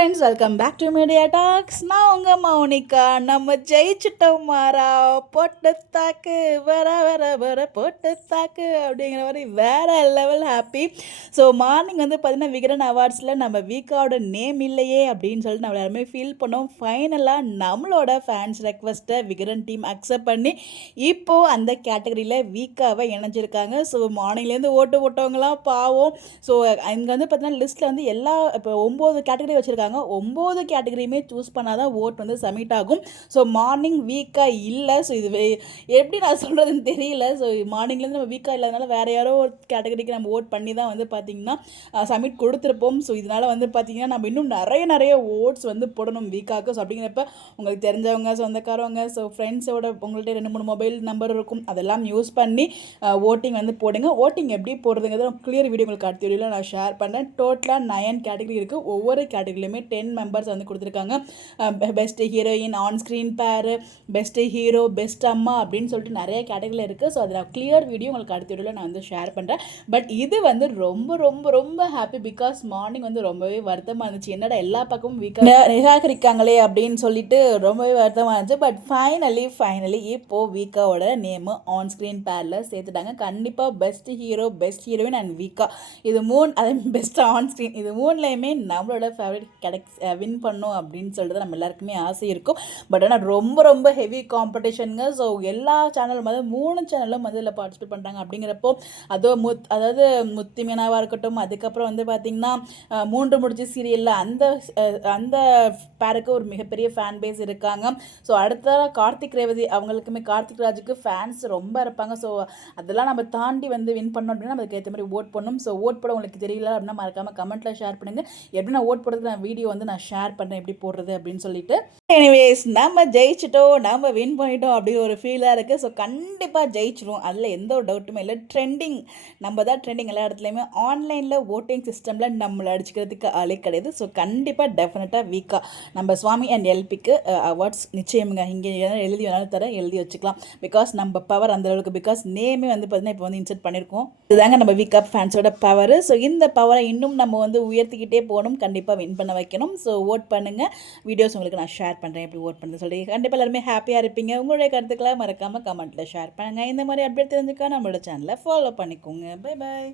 Friends, welcome back to media talks. நான் உங்கள் மௌனிகா. நம்ம ஜெயிச்சிட்டோம் மாறா, போட்டு தாக்கு வர வர வர போட்டு தாக்கு அப்படிங்கிற மாதிரி வேறு லெவல் ஹாப்பி. ஸோ மார்னிங் வந்து பார்த்திங்கன்னா விகடன் அவார்ட்ஸில் நம்ம வீக்காவோட நேம் இல்லையே அப்படின்னு சொல்லிட்டு நம்ம எல்லாருமே ஃபீல் பண்ணோம். ஃபைனலாக நம்மளோட ஃபேன்ஸ் ரெக்வஸ்ட்டை விகடன் டீம் அக்செப்ட் பண்ணி இப்போது அந்த கேட்டகரியில் வீக்காவை இணைஞ்சிருக்காங்க. ஸோ மார்னிங்லேருந்து ஓட்டு போட்டவங்களாம் பாவம். ஸோ இங்கே வந்து பார்த்தீங்கன்னா லிஸ்ட்டில் வந்து எல்லா இப்போ 9 கேட்டகரி வச்சுருக்காங்க. 9 கேட்டகரியுமே சூஸ் பண்ணால் தான் ஓட் வந்து சப்மிட் ஆகும். ஸோ மார்னிங் வீக்காக இல்லை. ஸோ இது எப்படி நான் சொல்கிறதுன்னு தெரியல. ஸோ மார்னிங்லேருந்து நம்ம வீக்காக இல்லாதனால வேறு யாரோ ஒரு கேட்டகரிக்கு நம்ம ஓட் பண்ணி தான் வந்து பார்த்திங்கன்னா சப்மிட் கொடுத்துருப்போம். ஸோ இதனால் வந்து பார்த்திங்கன்னா நம்ம இன்னும் நிறைய ஓட்ஸ் வந்து போடணும் வீக்காக்கு. ஸோ அப்படிங்கிறப்ப உங்களுக்கு தெரிஞ்சவங்க, சொந்தக்காரவங்க, ஸோ ஃப்ரெண்ட்ஸோட உங்கள்கிட்ட 2-3 மொபைல் நம்பர் இருக்கும், அதெல்லாம் யூஸ் பண்ணி ஓட்டிங் வந்து போடுங்க. ஓட்டிங் எப்படி போடுறதுங்கிறது கிளியர் வீடியோ உங்களுக்கு அடுத்த வீடியோவில் நான் ஷேர் பண்ணேன். டோட்டலாக 9 கேட்டகரி இருக்குது. ஒவ்வொரு கேட்டகரியிலுமே 10 மெம்பர்ஸ் வந்து கொடுத்துருக்காங்க. பெஸ்ட் ஹீரோயின், ஆன் ஸ்க்ரீன் பேரு, பெஸ்ட் ஹீரோ, பெஸ்ட் அம்மா அப்படின்னு சொல்லிட்டு நிறைய கேட்டகரியில் இருக்குது. ஸோ அதில் கிளியர் வீடியோ உங்களுக்கு அடுத்த வீடியோவில் நான் வந்து ஷேர் பண்ணுறேன். பட் இது வந்து ரொம்ப ரொம்ப ரொம்ப ஹாப்பி. பிகாஸ் மார்னிங் வந்து ரொம்பவே வருத்தமாக இருந்துச்சு. என்னடா எல்லா பக்கமும் நிராகரிக்காங்களே அப்படின்னு சொல்லிட்டு ரொம்பவே வருத்தமாக இருந்துச்சு. பட் ஃபைனலி இப்போது வீக்காவோட நேமு ஆன் ஸ்க்ரீன் பேரில் சேர்த்துட்டாங்க. கண்டிப்பாக best hero, best heroine and வீக்கா, இது 3, அதே பெஸ்ட் ஆன் ஸ்க்ரீன், இது 3லையுமே நம்மளோட ஃபேவரட் வின் பண்ணோம் அப்படின்னு சொல்லிட்டு நம்ம எல்லாருக்குமே ஆசை இருக்கும். பட் ஆனால் ரொம்ப ரொம்ப ஹெவி காம்படிஷனுங்க. ஸோ எல்லா சேனலும் வந்து 3 சேனலும் வந்து இதில் பார்ட்டிசிபேட் பண்ணுறாங்க. அப்படிங்கிறப்போ அதாவது முத்து மீனாவாக இருக்கட்டும், அதுக்கப்புறம் வந்து பார்த்திங்கன்னா 3 முடிச்சு சீரியலில் அந்த பேருக்கு ஒரு மிகப்பெரிய ஃபேன் பேஸ் இருக்காங்க. ஸோ அடுத்த கார்த்திக் ரேவதி அவங்களுக்குமே, கார்த்திக் ராஜுக்கு ஃபேன்ஸ் ரொம்ப இருப்பாங்க. ஸோ அதெல்லாம் நம்ம தாண்டி வந்து வின் பண்ணோம் அப்படின்னா நம்ம அதுக்கு ஏற்ற மாதிரி ஓட் பண்ணணும். ஸோ ஓட் போட உங்களுக்கு தெரியல அப்படின்னா மறக்காமல் கமெண்ட்டில் ஷேர் பண்ணுங்கள். எப்படி நான் ஓட் போடுறதுக்கு நான் வீடியோ வந்து நான் ஷேர் பண்ணுறேன் எப்படி போடுறது அப்படின்னு சொல்லிட்டு. எனிவேஸ், நம்ம ஜெயிச்சிட்டோம், நம்ம வின் பண்ணிட்டோம் அப்படின்னு ஒரு ஃபீலாக இருக்குது. ஸோ கண்டிப்பாக ஜெயிச்சிரும், அதில் எந்த ஒரு டவுட்டுமே இல்லை. ட்ரெண்டிங் நம்ம தான் ட்ரெண்டிங் எல்லா இடத்துலையுமே. ஆன்லைனில் ஓட்டிங் சிஸ்டமில் நம்மளை அடிச்சுக்கிறதுக்கு ஆளே கிடையாது. ஸோ கண்டிப்பாக டெஃபினட்டாக வீக்காக நம்ம சுவாமி அண்ட் எல்பிக்கு அவார்ட்ஸ் நிச்சயமுங்க. இங்கே எழுதி வேணாலும் தர எழுதி வச்சுக்கலாம். பிகாஸ் நம்ம பவர் அந்த அளவுக்கு. பிகாஸ் நேமே வந்து பார்த்தீங்கன்னா இப்போ வந்து இன்சர்ட் பண்ணியிருக்கோம். இதுதாங்க நம்ம வீக்கா ஃபேன்ஸோட பவர். ஸோ இந்த பவரை இன்னும் நம்ம வந்து உயர்த்திக்கிட்டே போகணும். கண்டிப்பாக வின் பண்ண வைக்கணும். ஸோ ஓட் பண்ணுங்கள். வீடியோஸ் உங்களுக்கு நான் ஷேர் பண்ணுறேன் எப்படி ஓட் பண்ணுறது சொல்லி. கண்டிப்பாக எல்லாருமே ஹாப்பியாக இருப்பீங்க. உங்களுடைய கருத்துக்களை மறக்காமல் கமெண்ட்டில் ஷேர் பண்ணுங்கள். இந்த மாதிரி அப்டேட் தெரிஞ்சுக்க நம்மளோட சேனலை ஃபாலோ பண்ணிக்கோங்க. Bye bye.